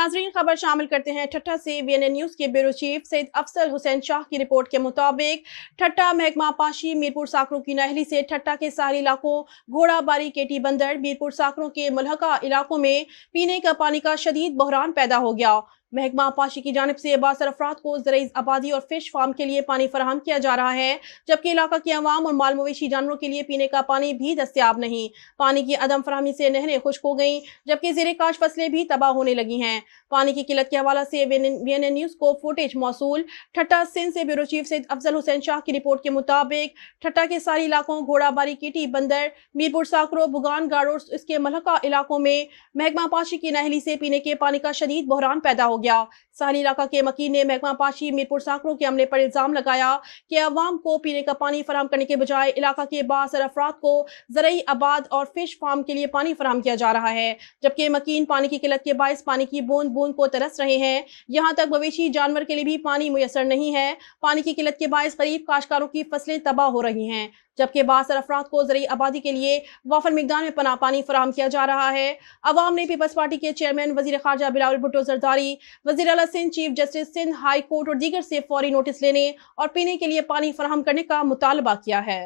नाजरीन खबर शामिल करते हैं ठट्टा से। वीएनएन न्यूज के ब्यूरो चीफ सैयद अफजल हुसैन शाह की रिपोर्ट के मुताबिक ठट्टा महकमा पाशी मीरपुर साकरों की नहली से ठट्टा के सारी इलाकों घोड़ाबारी केटी बंदर मीरपुर साकरों के मुलहका इलाकों में पीने का पानी का शदीद बहरान पैदा हो गया। महकमा पाशी की जानिब से बासर अफराद को ज़राई आबादी और फिश फार्म के लिए पानी फराहम किया जा रहा है, जबकि इलाका के अवाम और माल मवेशी जानवरों के लिए पीने का पानी भी दस्तियाब नहीं। पानी की अदम फराहमी से नहरें खुश्क हो गईं, जबकि ज़ेरे काश फसलें भी तबाह होने लगी हैं। पानी की किल्लत के हवाला से वीएनएन न्यूज को फुटेज मौसूल। ठट्टा सिंध से ब्यूरो चीफ सैयद अफजल हुसैन शाह की रिपोर्ट के मुताबिक ठट्टा के सारी इलाकों घोड़ाबारी कीटी बंदर मीरपुर साकरों बुगान गाड़ो इसके मलहका इलाकों में महकमा पाशी की नहली से पीने के पानी का शदीद बहरान पैदा हो गया। साहली इलाका के मकीन ने महकमा पाशी मीरपुर साकरों के अमले पर इल्जाम लगाया कि अवाम को पीने का पानी फराहम करने के बजाय इलाका के बासर अफराद को ज़राई आबाद और फिश फार्म के लिए पानी फराहम किया जा रहा है, जबकि मकीन पानी की किल्लत के बायस पानी की बूंद बूंद को तरस रहे हैं। यहाँ तक मवेशी जानवर के लिए भी पानी मुयसर नहीं है। पानी की किल्लत के बायस करीब काश्तकारों की फसलें तबाह हो रही हैं, जबकि बासर अफराद को ज़राई आबादी के लिए वाफर मिकदार में पना पानी फराहम किया जा रहा है। अवाम ने पीपल्स पार्टी के चेयरमैन वजीर खारजा बिलावल भुट्टो जरदारी, वजीर आला Sindh, chief justice Sindh high court और दीगर से फौरी नोटिस लेने और पीने के लिए पानी फराहम करने का मुतालबा किया है।